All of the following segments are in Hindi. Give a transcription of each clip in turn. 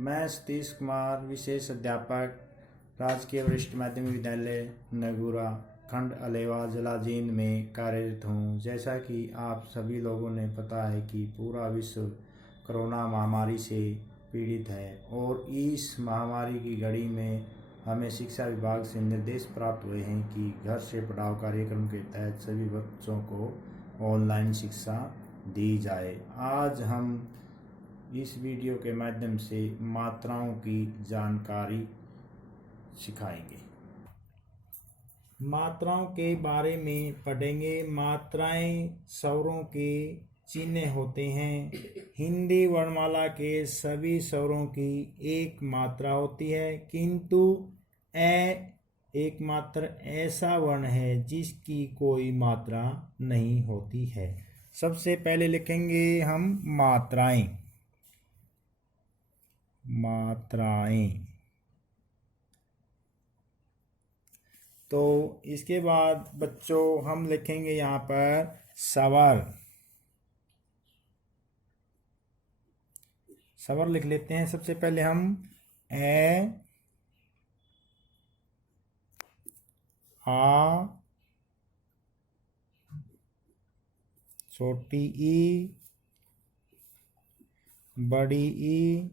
मैं सतीश कुमार, विशेष अध्यापक, राजकीय वरिष्ठ माध्यमिक विद्यालय नगूरा, खंड अलेवा, जिला जींद में कार्यरत हूँ। जैसा कि आप सभी लोगों ने पता है कि पूरा विश्व कोरोना महामारी से पीड़ित है और इस महामारी की घड़ी में हमें शिक्षा विभाग से निर्देश प्राप्त हुए हैं कि घर से पढ़ाओ कार्यक्रम के तहत सभी बच्चों को ऑनलाइन शिक्षा दी जाए। आज हम इस वीडियो के माध्यम से मात्राओं की जानकारी सिखाएंगे। मात्राओं के बारे में पढ़ेंगे। मात्राएं स्वरों के चिन्ह होते हैं। हिंदी वर्णमाला के सभी स्वरों की एक मात्रा होती है, किंतु एकमात्र ऐसा वर्ण है जिसकी कोई मात्रा नहीं होती है। सबसे पहले लिखेंगे हम मात्राएं। तो इसके बाद बच्चों हम लिखेंगे यहाँ पर स्वर लिख लेते हैं। सबसे पहले हम आ, छोटी ई, बड़ी ई,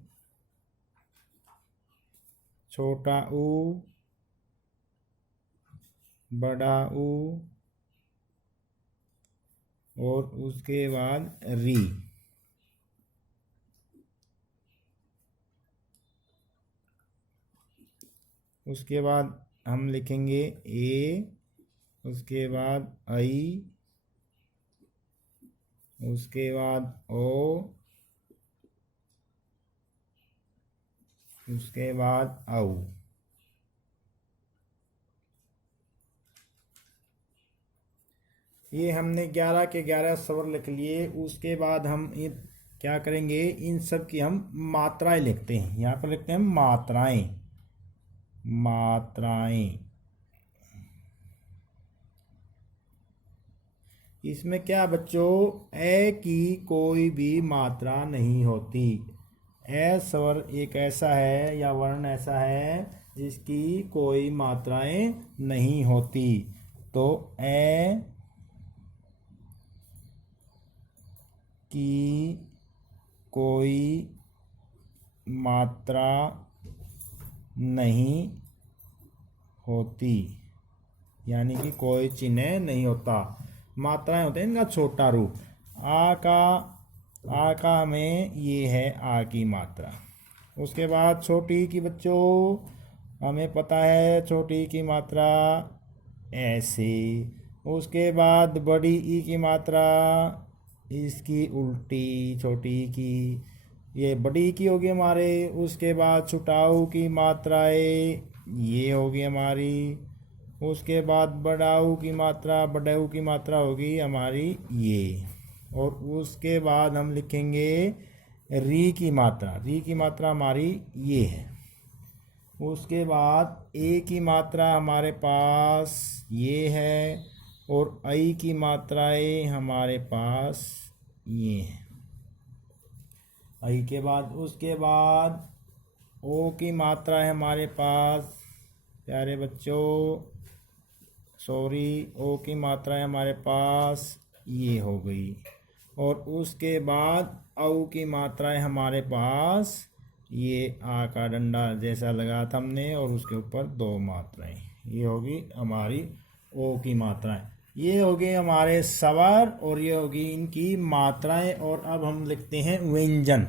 छोटा ऊ, बड़ा ऊ और उसके बाद री। उसके बाद हम लिखेंगे ए, उसके बाद आई, उसके बाद ओ, उसके बाद औ। ये हमने 11 के 11 स्वर लिख लिए। उसके बाद हम क्या करेंगे, इन सब की हम मात्राएं लिखते हैं। यहाँ पर लिखते हैं मात्राएं। इसमें क्या बच्चों, ए की कोई भी मात्रा नहीं होती। ए स्वर एक ऐसा है या वर्ण ऐसा है जिसकी कोई मात्राएं नहीं होती। तो ए की कोई मात्रा नहीं होती, यानी कि कोई चिन्ह नहीं होता। मात्राएं होते हैं इनका छोटा रूप। आ का में ये है आ की मात्रा। उसके बाद छोटी की बच्चों हमें पता है छोटी की मात्रा ऐसे। उसके बाद बड़ी ई की मात्रा इसकी उल्टी, छोटी की ये बड़ी की होगी हमारे। उसके बाद छुटाऊ की मात्राएं ये होगी हमारी। उसके बाद बड़ाऊ की मात्रा होगी हमारी ये। और उसके बाद हम लिखेंगे री की मात्रा हमारी ये है। उसके बाद ए की मात्रा हमारे पास ये है और आई की मात्राएं हमारे पास ये है। आई के बाद उसके बाद ओ की मात्रा है हमारे पास प्यारे बच्चों, ओ की मात्रा है हमारे पास ये हो गई। और उसके बाद औ की मात्रा है हमारे पास ये आ का डंडा जैसा लगा था हमने और उसके ऊपर 2 मात्राएं, ये होगी हमारी ओ की मात्राएं। ये होगी हमारे स्वर और ये होगी इनकी मात्राएं। और अब हम लिखते हैं व्यंजन।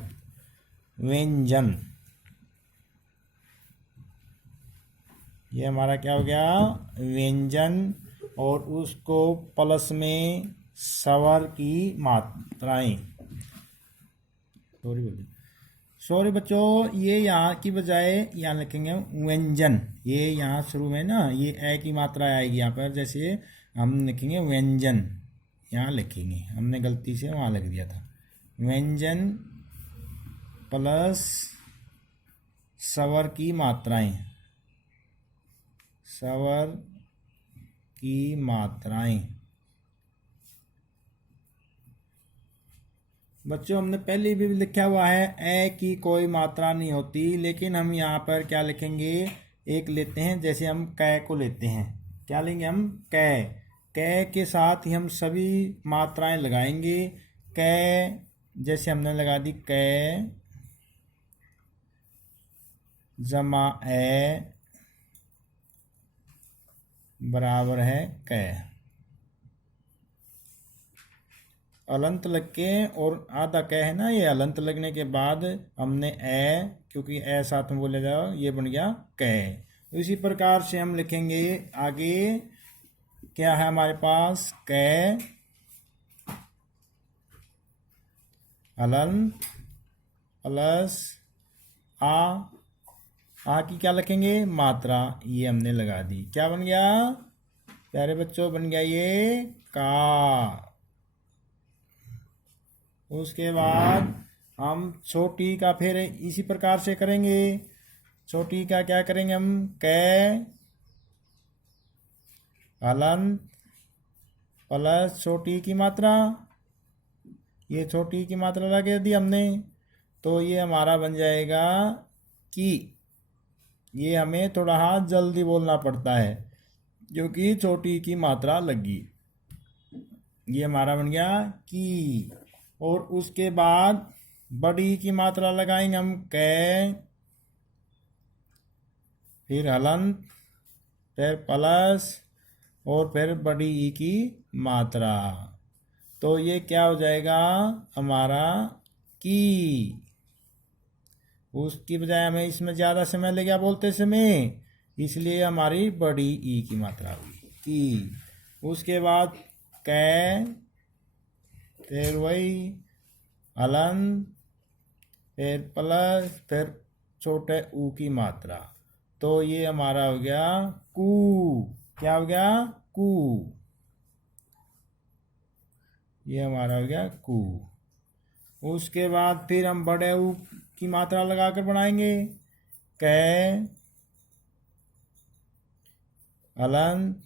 ये हमारा क्या हो गया, व्यंजन। और उसको प्लस में स्वर की मात्राएं। सॉरी बच्चों, ये यहाँ की बजाय यहाँ लिखेंगे व्यंजन। ये यहाँ शुरू में ना ये ए की मात्रा आएगी यहाँ पर, जैसे हम लिखेंगे व्यंजन, यहाँ लिखेंगे, हमने गलती से वहाँ लिख दिया था। व्यंजन प्लस स्वर की मात्राएं, बच्चों हमने पहले भी लिखा हुआ है ए की कोई मात्रा नहीं होती, लेकिन हम यहाँ पर क्या लिखेंगे, एक लेते हैं, जैसे हम कै को लेते हैं, क्या लेंगे हम, कै। कै के साथ ही हम सभी मात्राएं लगाएंगे। कै जैसे हमने लगा दी कै जमा ए बराबर है कै। अलंत लग के और आधा कै है ना, ये अलंत लगने के बाद हमने ए, क्योंकि ए साथ में बोले जाओ, ये बन गया कै। इसी प्रकार से हम लिखेंगे आगे, क्या है हमारे पास, कै अलंत प्लस आ की क्या लिखेंगे, मात्रा, ये हमने लगा दी, क्या बन गया प्यारे बच्चों, बन गया ये का। उसके बाद हम छोटी का फिर इसी प्रकार से करेंगे। छोटी का क्या करेंगे हम, कै अलंत प्लस छोटी की मात्रा, ये छोटी की मात्रा लगा दी हमने, तो ये हमारा बन जाएगा की। ये हमें थोड़ा हाथ जल्दी बोलना पड़ता है क्योंकि छोटी की मात्रा लगी। ये हमारा बन गया की। और उसके बाद बड़ी की मात्रा लगाएंगे हम, कै फिर हलंत फिर प्लस और फिर बड़ी ई की मात्रा, तो ये क्या हो जाएगा हमारा की। उसकी बजाय हमें इसमें ज़्यादा समय लग गया बोलते समय, इसलिए हमारी बड़ी ई की मात्रा हुई की। उसके बाद कै फिर वही हलंत फिर प्लस फिर छोटे ऊ की मात्रा, तो ये हमारा हो गया कू। क्या हो गया, कू। ये हमारा हो गया कू। उसके बाद फिर हम बड़े ऊ की मात्रा लगाकर बनाएंगे, कै हलंत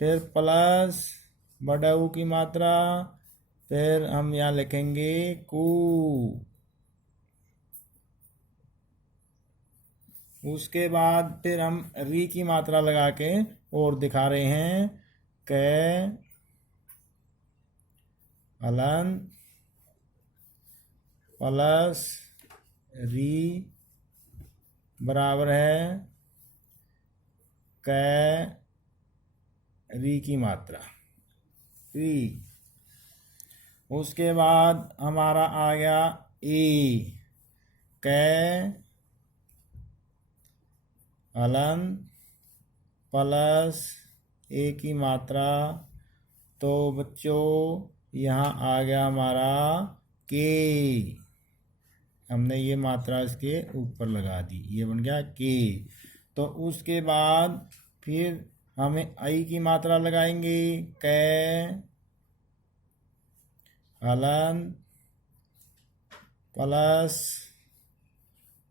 फिर प्लस बड़ा ऊ की मात्रा, फिर हम यहाँ लिखेंगे कू। उसके बाद फिर हम री की मात्रा लगा के और दिखा रहे हैं, कै हलंत प्लस री बराबर है कै री की मात्रा, री। उसके बाद हमारा आ गया ए, कै हलंत प्लस ए की मात्रा, तो बच्चों यहाँ आ गया हमारा के। हमने ये मात्रा इसके ऊपर लगा दी, ये बन गया के। तो उसके बाद फिर हमें आई की मात्रा लगाएंगे, कै हलंत प्लस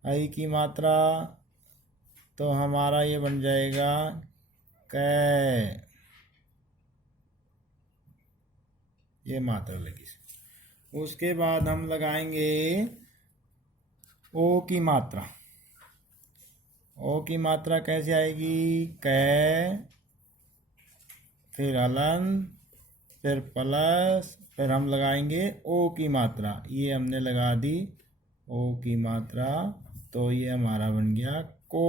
आई की मात्रा, तो हमारा ये बन जाएगा कै। ये मात्रा लगी। उसके बाद हम लगाएंगे ओ की मात्रा। ओ की मात्रा कैसे आएगी, कै फिर हलंत फिर प्लस फिर हम लगाएंगे ओ की मात्रा, ये हमने लगा दी ओ की मात्रा, तो ये हमारा बन गया को।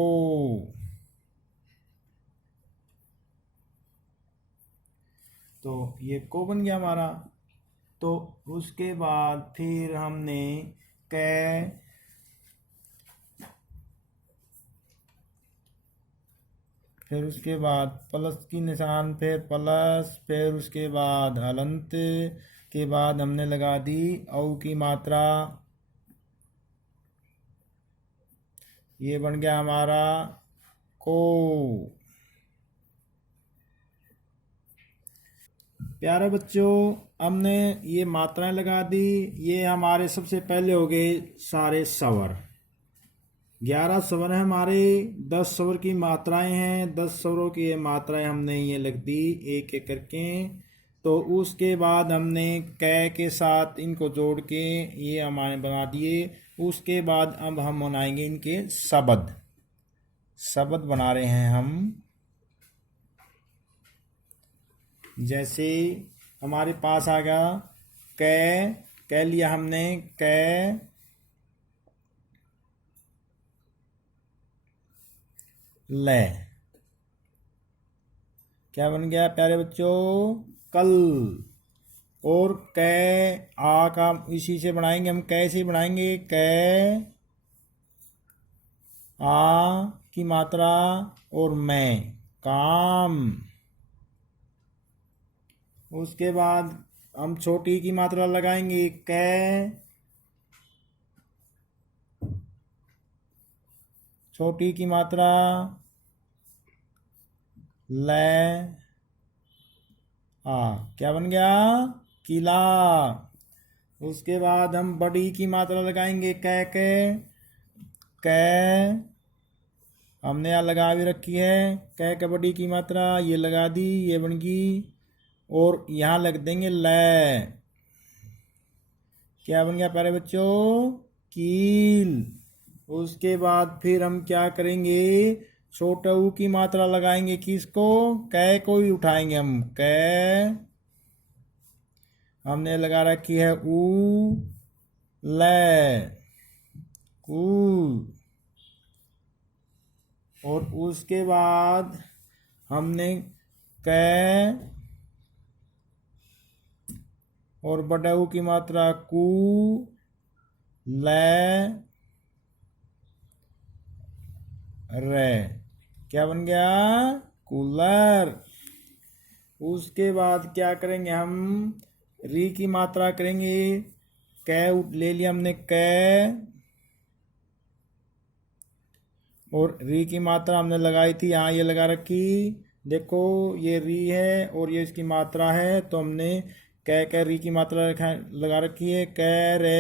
तो ये को बन गया हमारा। तो उसके बाद फिर हमने कै फिर उसके बाद प्लस की निशान फिर प्लस फिर उसके बाद हलंत के बाद हमने लगा दी औ की मात्रा, ये बन गया हमारा को। प्यारे बच्चों, हमने ये मात्राएं लगा दी। ये हमारे सबसे पहले हो गए सारे स्वर। 11 स्वर हैं हमारे, 10 स्वर की मात्राएं हैं। 10 स्वरों की ये मात्राएं हमने ये लिख दी एक एक करके। तो उसके बाद हमने कै के साथ इनको जोड़ के ये हमारे बना दिए। उसके बाद अब हम बनाएंगे इनके शब्द। शब्द बना रहे हैं हम। जैसे हमारे पास आ गया कै, कै लिया हमने, कै ले, क्या बन गया प्यारे बच्चों? कल। और कै आ का इसी से बनाएंगे हम, कैसे बनाएंगे? कै आ की मात्रा और मैं, काम। उसके बाद हम छोटी की मात्रा लगाएंगे, कै, छोटी की मात्रा ले, क्या बन गया? किला। उसके बाद हम बड़ी की मात्रा लगाएंगे, कै के, कै हमने यहाँ लगा भी रखी है, कै के बड़ी की मात्रा ये लगा दी, ये बन गई। और यहाँ लग देंगे ले, क्या बन गया प्यारे बच्चों? कील। उसके बाद फिर हम क्या करेंगे? छोटे ऊ की मात्रा लगाएंगे, किसको? कै को ही उठाएंगे हम, कै हमने लगा रखी है ऊ, ले, कू। और उसके बाद हमने कै और बड़े ऊ की मात्रा कू, ले, रे, क्या बन गया? कूलर। उसके बाद क्या करेंगे हम? री की मात्रा करेंगे, कै ले लिया हमने, कै और री की मात्रा हमने लगाई थी, यहाँ ये लगा रखी, देखो ये री है और ये इसकी मात्रा है, तो हमने कै री की मात्रा लगा रखी है, कै रे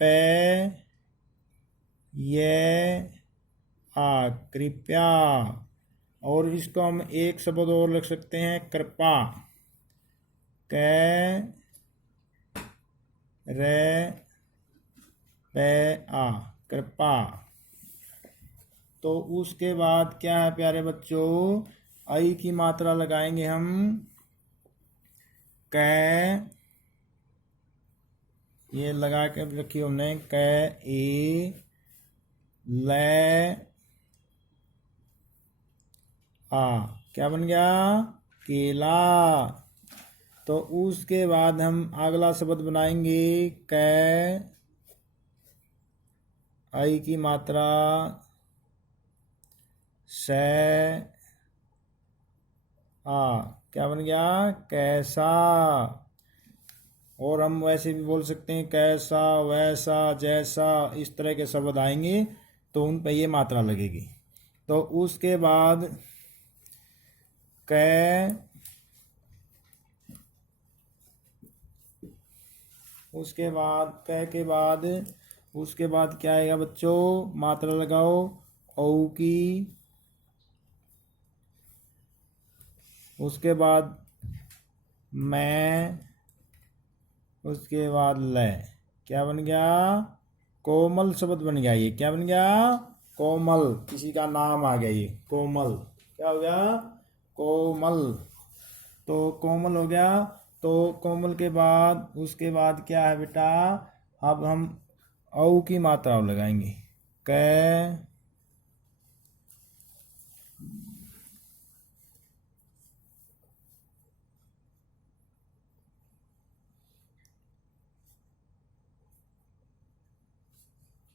पै ये आ, कृपया। और इसको हम एक शब्द और लिख सकते हैं, कृपा, कै रे पे आ, कृपा। तो उसके बाद क्या है प्यारे बच्चों? आई की मात्रा लगाएंगे हम, कै, ये लगा के रखी हमने, कै ए, ले, क्या बन गया? केला। तो उसके बाद हम अगला शब्द बनाएंगे, कै आई की मात्रा से, क्या बन गया? कैसा। और हम वैसे भी बोल सकते हैं, कैसा, वैसा, जैसा, इस तरह के शब्द आएंगे तो उन पे ये मात्रा लगेगी। तो उसके बाद कै, उसके बाद कै के बाद उसके बाद क्या आएगा बच्चों? मात्रा लगाओ, औ की, उसके बाद मैं, उसके बाद ले, क्या बन गया? कोमल शब्द बन गया। ये क्या बन गया? कोमल। किसी का नाम आ गया, ये कोमल। क्या हो गया? कोमल। तो कोमल हो गया। तो कोमल के बाद उसके बाद क्या है बेटा? अब हम औ की मात्रा लगाएंगे, कै,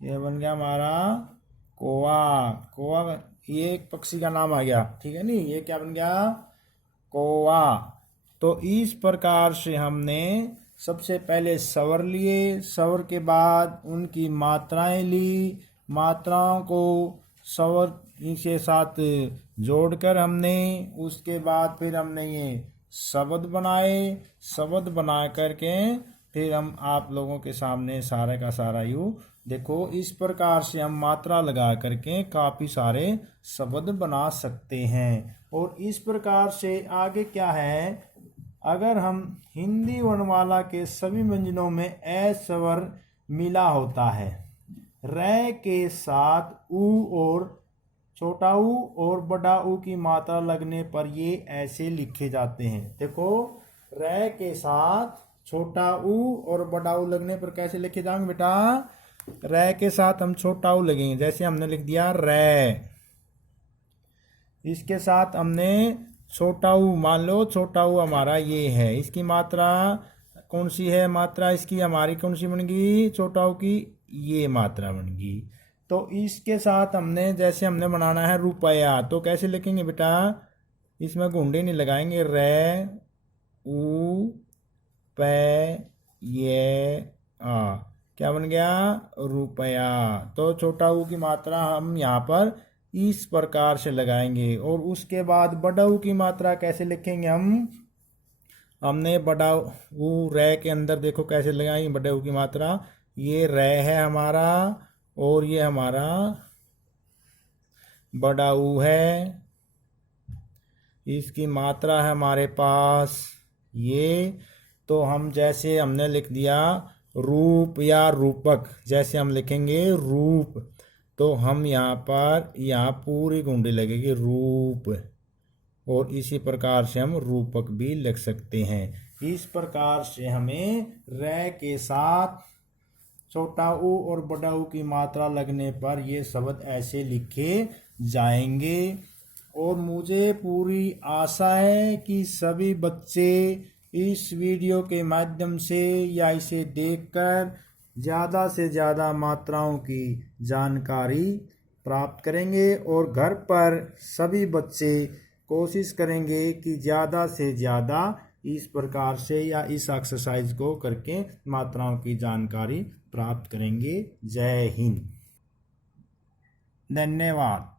ये बन गया हमारा कोवा। कोवा ये एक पक्षी का नाम आ गया, ठीक है नी। ये क्या बन गया? कोवा। तो इस प्रकार से हमने सबसे पहले स्वर लिए, स्वर के बाद उनकी मात्राएं ली, मात्राओं को स्वर के साथ जोड़कर हमने उसके बाद फिर हमने ये शब्द बनाए। शब्द बना करके फिर हम आप लोगों के सामने सारे का सारा यूँ देखो, इस प्रकार से हम मात्रा लगा करके काफ़ी सारे शब्द बना सकते हैं। और इस प्रकार से आगे क्या है, अगर हम हिंदी वर्णमाला के सभी व्यंजनों में ए स्वर मिला होता है, र के साथ ऊ और छोटा ऊ और बड़ा ऊ की मात्रा लगने पर ये ऐसे लिखे जाते हैं। देखो, र के साथ छोटा ऊ और बड़ा ऊ लगने पर कैसे लिखे जाएंगे बेटा? र के साथ हम छोटा ऊ लगेंगे, जैसे हमने लिख दिया र। इसके साथ हमने छोटा ऊ, मान लो छोटा ऊ हमारा ये है, इसकी मात्रा कौन सी है? मात्रा इसकी हमारी कौन सी बन गई? छोटा ऊ की ये मात्रा बन गई। तो इसके साथ हमने, जैसे हमने बनाना है रुपया, तो कैसे लिखेंगे बेटा? इसमें गुंडे नहीं लगाएंगे, र ऊ पे ये आ, क्या बन गया? रुपया। तो छोटा ऊ की मात्रा हम यहाँ पर इस प्रकार से लगाएंगे। और उसके बाद बड़ा ऊ की मात्रा कैसे लिखेंगे हम? हमने बड़ा ऊ रे के अंदर देखो कैसे लगाएंगे बड़ा ऊ की मात्रा। ये रे है हमारा और ये हमारा बड़ा ऊ है, इसकी मात्रा है हमारे पास ये। तो हम जैसे हमने लिख दिया रूप या रूपक, जैसे हम लिखेंगे रूप, तो हम यहाँ पर यहाँ पूरी गुंडी लगेगी रूप, और इसी प्रकार से हम रूपक भी लिख सकते हैं। इस प्रकार से हमें र के साथ छोटा ऊ और बड़ा ऊ की मात्रा लगने पर ये शब्द ऐसे लिखे जाएंगे। और मुझे पूरी आशा है कि सभी बच्चे इस वीडियो के माध्यम से या इसे देखकर ज़्यादा से ज़्यादा मात्राओं की जानकारी प्राप्त करेंगे, और घर पर सभी बच्चे कोशिश करेंगे कि ज़्यादा से ज़्यादा इस प्रकार से या इस एक्सरसाइज को करके मात्राओं की जानकारी प्राप्त करेंगे। जय हिंद, धन्यवाद।